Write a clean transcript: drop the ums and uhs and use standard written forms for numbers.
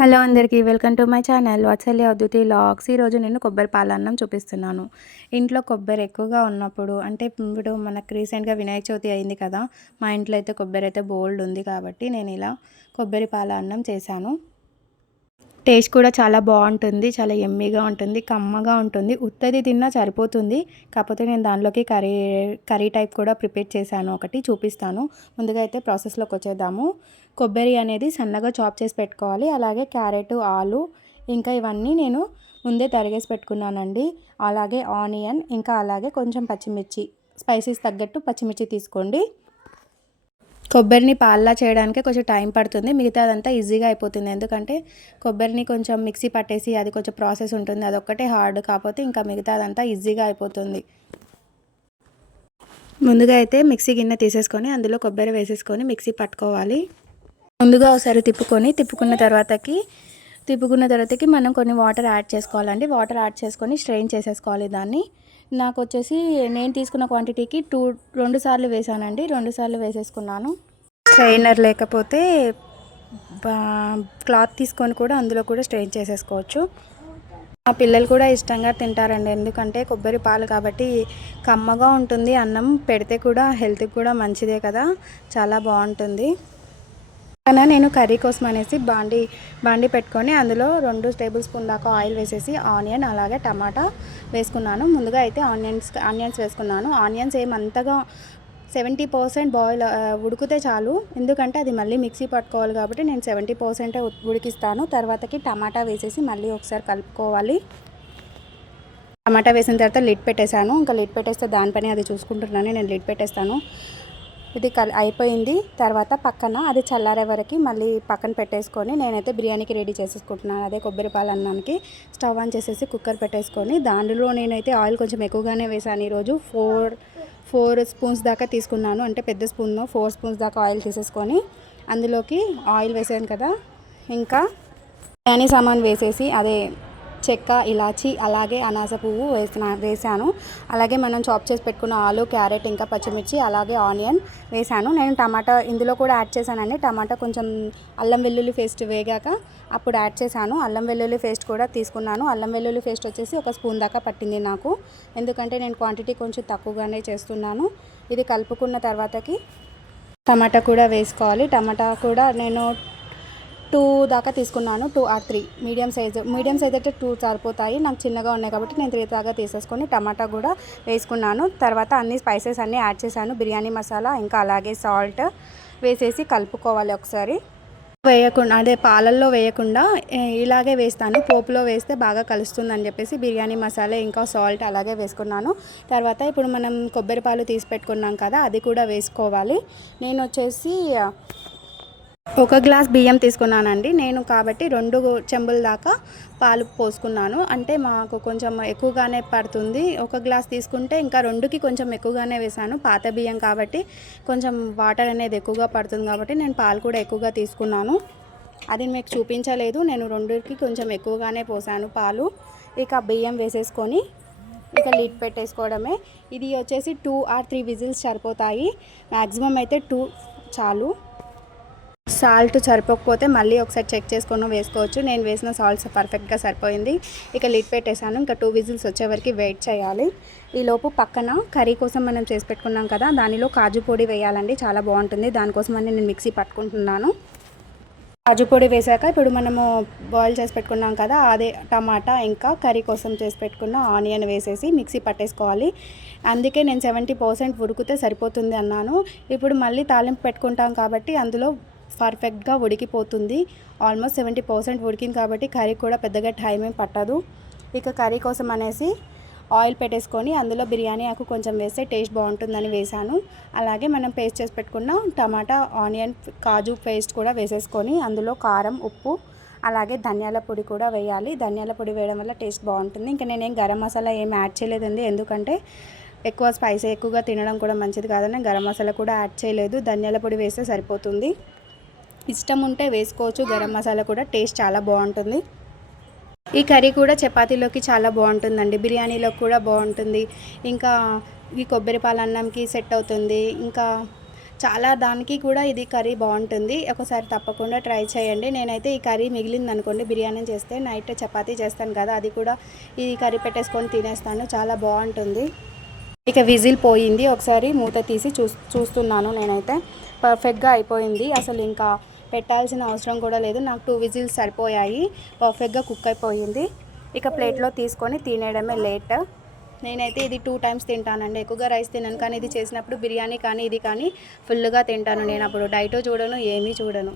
Hello అందరికీ welcome to my channel Vatsalya Adviti logs. ఈరోజు నేను కొబ్బరి పాలన్నం చూపిస్తున్నాను. ఇంట్లో కొబ్బరి ఎక్కువగా ఉన్నప్పుడు అంటే ఇప్పుడు మనకు రీసెంట్గా వినాయక చవితి అయింది కదా, మా ఇంట్లో అయితే కొబ్బరి అయితే బోల్డ్ ఉంది కాబట్టి నేను ఇలా కొబ్బరి పాలన్నం చేశాను. టేస్ట్ కూడా చాలా బాగుంటుంది, చాలా యమ్మీగా ఉంటుంది, కమ్మగా ఉంటుంది. ఉత్తది తిన్నా సరిపోతుంది. కాకపోతే నేను దానిలోకి కర్రీ టైప్ కూడా ప్రిపేర్ చేశాను, ఒకటి చూపిస్తాను. ముందుగా అయితే ప్రాసెస్లోకి వచ్చేద్దాము. కొబ్బరి అనేది సన్నగా చాప్ చేసి పెట్టుకోవాలి. అలాగే క్యారెట్, ఆలు ఇంకా ఇవన్నీ నేను ముందే తరిగేసి పెట్టుకున్నానండి. అలాగే ఆనియన్, ఇంకా అలాగే కొంచెం పచ్చిమిర్చి, స్పైసీస్ తగ్గట్టు పచ్చిమిర్చి తీసుకోండి. కొబ్బరిని పాలలా చేయడానికి కొంచెం టైం పడుతుంది, మిగతా అదంతా ఈజీగా అయిపోతుంది. ఎందుకంటే కొబ్బరిని కొంచెం మిక్సీ పట్టేసి అది కొంచెం ప్రాసెస్ ఉంటుంది, అదొక్కటే హార్డ్. కాకపోతే ఇంకా మిగతా అదంతా ఈజీగా అయిపోతుంది. ముందుగా అయితే మిక్సీ గిన్నె తీసేసుకొని అందులో కొబ్బరి వేసేసుకొని మిక్సీ పట్టుకోవాలి. ముందుగా ఒకసారి తిప్పుకున్న తర్వాతకి మనం కొన్ని వాటర్ యాడ్ చేసుకోవాలండి. వాటర్ యాడ్ చేసుకొని స్ట్రెయిన్ చేసేసుకోవాలి దాన్ని. నాకు వచ్చేసి నేను తీసుకున్న క్వాంటిటీకి 2 సార్లు వేసానండి. 2 సార్లు వేసేసుకున్నాను. స్ట్రెయినర్ లేకపోతే క్లాత్ తీసుకొని కూడా అందులో కూడా స్ట్రెయిన్ చేసేసుకోవచ్చు. మా పిల్లలు కూడా ఇష్టంగా తింటారండి, ఎందుకంటే కొబ్బరి పాలు కాబట్టి కమ్మగా ఉంటుంది. అన్నం పెడితే కూడా హెల్త్కి కూడా మంచిదే కదా, చాలా బాగుంటుంది. కానీ నేను కర్రీ కోసం అనేసి బాండి పెట్టుకొని అందులో 2 టేబుల్ స్పూన్ దాకా ఆయిల్ వేసేసి ఆనియన్ అలాగే టమాటా వేసుకున్నాను. ముందుగా అయితే ఆనియన్స్ వేసుకున్నాను. ఆనియన్స్ ఏమంతగా 70% బాయిల్ ఉడికితే చాలు, ఎందుకంటే అది మళ్ళీ మిక్సీ పట్టుకోవాలి కాబట్టి నేను 70% ఉడికిస్తాను. తర్వాతకి టమాటా వేసేసి మళ్ళీ ఒకసారి కలుపుకోవాలి. టమాటా వేసిన తర్వాత లిడ్ పెట్టేశాను. ఇంకా లిడ్ పెట్టేస్తే దానిపైన అది చూసుకుంటున్నాను, నేను లిడ్ పెట్టేస్తాను. ఇది అయిపోయింది. తర్వాత పక్కన అది చల్లారే వరకు మళ్ళీ పక్కన పెట్టేసుకొని నేనైతే బిర్యానీకి రెడీ చేసేసుకుంటున్నాను. అదే కొబ్బరి పాలు అన్నానికి స్టవ్ ఆన్ చేసేసి కుక్కర్ పెట్టేసుకొని దానిలో నేనైతే ఆయిల్ కొంచెం ఎక్కువగానే వేసాను. ఈరోజు 4 స్పూన్స్ దాకా తీసుకున్నాను, అంటే పెద్ద స్పూన్లో 4 స్పూన్స్ దాకా ఆయిల్ తీసేసుకొని అందులోకి ఆయిల్ వేసాను కదా, ఇంకా బిర్యానీ సామాన్ వేసేసి అదే చెక్క, ఇలాచి అలాగే అనాస పువ్వు వేసాను. అలాగే మనం చాప్ చేసి పెట్టుకున్న ఆలు, క్యారెట్ ఇంకా పచ్చిమిర్చి అలాగే ఆనియన్ వేసాను. నేను టమాటా ఇందులో కూడా యాడ్ చేశానండి. టమాటా కొంచెం అల్లం వెల్లుల్లి పేస్ట్ వేగాక అప్పుడు యాడ్ చేశాను. అల్లం వెల్లుల్లి పేస్ట్ కూడా తీసుకున్నాను. అల్లం వెల్లుల్లి పేస్ట్ వచ్చేసి 1 స్పూన్ దాకా పట్టింది నాకు, ఎందుకంటే నేను క్వాంటిటీ కొంచెం తక్కువగానే చేస్తున్నాను. ఇది కలుపుకున్న తర్వాతకి టమాటా కూడా వేసుకోవాలి. టమాటా కూడా నేను 2 దాకా తీసుకున్నాను, 2 or 3 మీడియం సైజ్ అయితే 2 సరిపోతాయి. నాకు చిన్నగా ఉన్నాయి కాబట్టి నేను 3 దాకా తీసేసుకొని టమాటా కూడా వేసుకున్నాను. తర్వాత అన్ని స్పైసెస్ అన్నీ యాడ్ చేశాను. బిర్యానీ మసాలా ఇంకా అలాగే సాల్ట్ వేసేసి కలుపుకోవాలి ఒకసారి. వేయకుండా అదే పాలల్లో వేయకుండా ఇలాగే వేస్తాను. పోపులో వేస్తే బాగా కలుస్తుందని చెప్పేసి బిర్యానీ మసాలా ఇంకా సాల్ట్ అలాగే వేసుకున్నాను. తర్వాత ఇప్పుడు మనం కొబ్బరి పాలు తీసి పెట్టుకున్నాం కదా, అది కూడా వేసుకోవాలి. నేను వచ్చేసి 1 గ్లాస్ బియ్యం తీసుకున్నానండి నేను, కాబట్టి 2 చెంబుల దాకా పాలు పోసుకున్నాను. అంటే మాకు కొంచెం ఎక్కువగానే పడుతుంది. 1 గ్లాస్ తీసుకుంటే ఇంకా 2కి కొంచెం ఎక్కువగానే వేసాను. పాత బియ్యం కాబట్టి కొంచెం వాటర్ అనేది ఎక్కువగా పడుతుంది కాబట్టి నేను పాలు కూడా ఎక్కువగా తీసుకున్నాను. అది మీకు చూపించలేదు, నేను 2కి కొంచెం ఎక్కువగానే పోసాను పాలు. ఇక బియ్యం వేసేసుకొని ఇక లిడ్ పెట్టేసుకోవడమే. ఇది వచ్చేసి 2 or 3 విజిల్స్ సరిపోతాయి. మ్యాక్సిమం అయితే 2 చాలు. సాల్ట్ సరిపోకపోతే మళ్ళీ ఒకసారి చెక్ చేసుకొని వేసుకోవచ్చు. నేను వేసిన సాల్ట్ పర్ఫెక్ట్గా సరిపోయింది. ఇక లిడ్ పెట్టేశాను. ఇంకా 2 విజిల్స్ వచ్చే వరకు వెయిట్ చేయాలి. ఈలోపు పక్కన కర్రీ కోసం మనం చేసి పెట్టుకున్నాం కదా, దానిలో కాజు పొడి వేయాలండి, చాలా బాగుంటుంది. దానికోసమని నేను మిక్సీ పట్టుకుంటున్నాను. కాజు పొడి వేసాక ఇప్పుడు మనము బాయిల్ చేసి పెట్టుకున్నాం కదా, అదే టమాటా ఇంకా కర్రీ కోసం చేసి పెట్టుకున్న ఆనియన్ వేసేసి మిక్సీ పట్టేసుకోవాలి. అందుకే నేను 70% ఉడికితే సరిపోతుంది అన్నాను. ఇప్పుడు మళ్ళీ తాలింపు పెట్టుకుంటాం కాబట్టి అందులో పర్ఫెక్ట్గా ఉడికిపోతుంది. ఆల్మోస్ట్ 70% ఉడికింది కాబట్టి కర్రీ కూడా పెద్దగా టైం ఏం పట్టదు. ఇక కర్రీ కోసం అనేసి ఆయిల్ పెట్టేసుకొని అందులో బిర్యానీ ఆకు కొంచెం వేస్తే టేస్ట్ బాగుంటుందని వేసాను. అలాగే మనం పేస్ట్ చేసి పెట్టుకున్న టమాటా, ఆనియన్, కాజు పేస్ట్ కూడా వేసేసుకొని అందులో కారం, ఉప్పు అలాగే ధనియాల పొడి కూడా వేయాలి. ధనియాల పొడి వేయడం వల్ల టేస్ట్ బాగుంటుంది. ఇంకా నేనేం గరం మసాలా ఏం యాడ్ చేయలేదండి, ఎందుకంటే ఎక్కువ స్పైసీ ఎక్కువగా తినడం కూడా మంచిది కాదని గరం మసాలా కూడా యాడ్ చేయలేదు. ధనియాల పొడి వేస్తే సరిపోతుంది. ఇష్టం ఉంటే వేసుకోవచ్చు, గరం మసాలా కూడా టేస్ట్ చాలా బాగుంటుంది. ఈ కర్రీ కూడా చపాతీలోకి చాలా బాగుంటుందండి, బిర్యానీలోకి కూడా బాగుంటుంది. ఇంకా ఈ కొబ్బరి పాలు అన్నంకి సెట్ అవుతుంది. ఇంకా చాలా దానికి కూడా ఇది కర్రీ బాగుంటుంది. ఒకసారి తప్పకుండా ట్రై చేయండి. నేనైతే ఈ కర్రీ మిగిలిందనుకోండి బిర్యానీ చేస్తే నైట్ చపాతీ చేస్తాను కదా, అది కూడా ఈ కర్రీ పెట్టేసుకొని తినేస్తాను. చాలా బాగుంటుంది. ఇక విజిల్ పోయింది. ఒకసారి మూత తీసి చూస్తున్నాను. నేనైతే పర్ఫెక్ట్గా అయిపోయింది. అసలు ఇంకా పెట్టాల్సిన అవసరం కూడా లేదు. నాకు 2 విజిల్స్ సరిపోయాయి. పర్ఫెక్ట్గా కుక్ అయిపోయింది. ఇక ప్లేట్లో తీసుకొని తినేయడమే లేట్. నేనైతే ఇది 2 టైమ్స్ తింటానండి. ఎక్కువగా రైస్ తినను, కానీ ఇది చేసినప్పుడు బిర్యానీ కానీ ఇది కానీ ఫుల్గా తింటాను. నేను అప్పుడు డైట్ చూడను, ఏమీ చూడను.